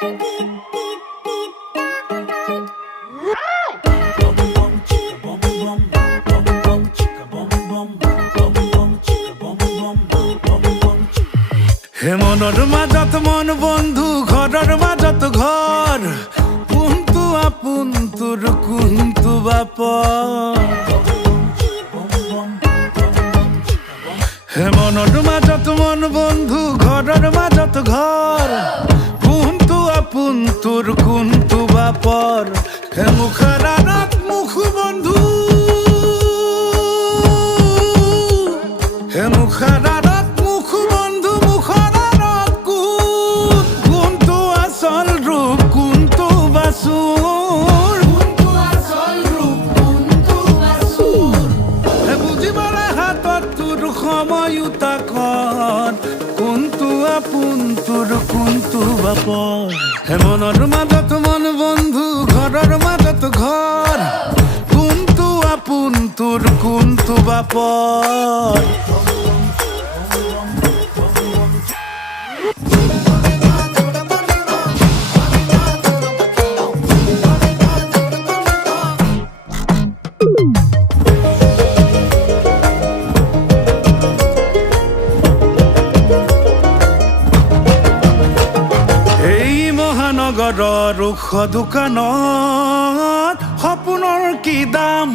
হে মনৰ মাজত মন বন্ধু ঘৰৰ মাজত ঘৰ কোনটো আপোন তোৰ কোনটো বাপৰ হে মনৰ মাজত মন বন্ধু ঘৰৰ মাজত ঘৰ কোনটো আপোন তোৰ কোনটো বাপৰ হে মুখৰ আঁৰত মুখ বন্ধু হে মুখৰ আঁৰত মুখ বন্ধু মুখৰ আঁৰত কোনটো আচল ৰূপ কোনটো বাচুৰ হে বুজিবলৈ হাতত তোৰ সময়ো তাকৰ কোনটো আপোন তোৰ কোনটো বাপৰ হে মনৰ মাজত মন বন্ধু ঘৰৰ মাজত ঘৰ কোনটো আপোন তোৰ কোনটো বাপৰ নগৰৰ ৰুখ দোকানত সপোনৰ কি দাম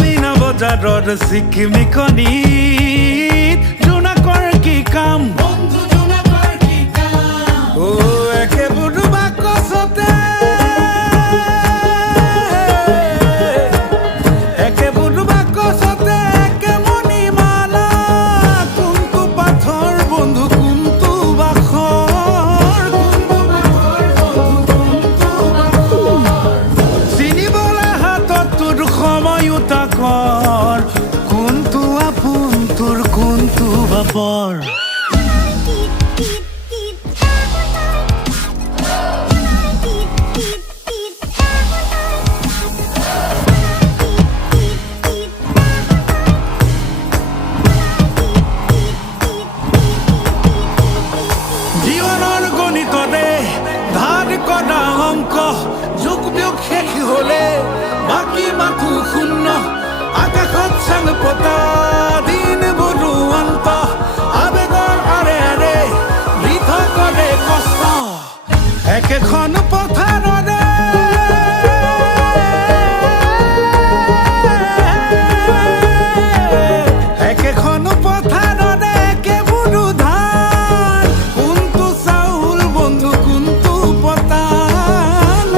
মীনা বজাৰৰ চিকিমিকনিত জোনাকৰ কি কাম একেবোৰ বাকচতে একেবোৰ বাকচতে একে মণিমালা কোনটো পাথৰ বন্ধু কোনটো বাখৰ চিনিবলৈ হাতত তোৰ সময়ো তাকৰ কোনটো আপোন তোৰ কোনটো বাপৰ জীৱনৰ গণিতৰে ধাৰ কৰা অংক যোগ বিয়োগ শেষ হলে বাকী মাথো শূন্য আকাশত চাং পতা দিনবোৰো অন্ত আবেগৰ আৰে আৰে বৃথা কৰে কষ্ট একেখন পথাৰৰে একেখন পথাৰৰে একেবোৰো ধান কোনটো চাউল বন্ধু কোনটো পতান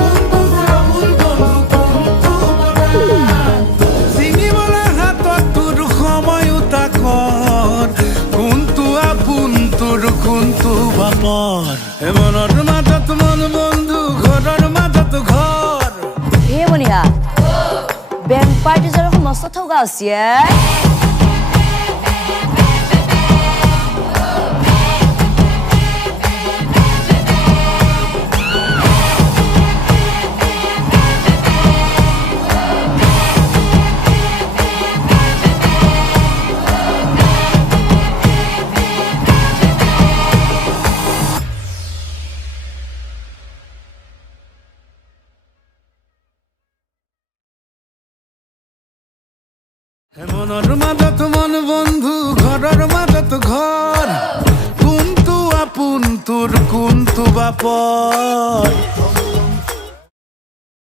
চিনিবলৈ হাতত তোৰ সময়ো তাকৰ কোনটো আপোন তোৰ কোনটো বাপৰ হে মনৰ মাজত মন বন্ধু ঘৰৰ মাজত ঘৰ হে মনিহা বেংক পাৰ্টি জৰ মস্ত ঠগা আছে হে মনৰ মাজত মন বন্ধু ঘৰৰ মাজত ঘৰ কোনটো আপোন তোৰ কোনটো বাপৰ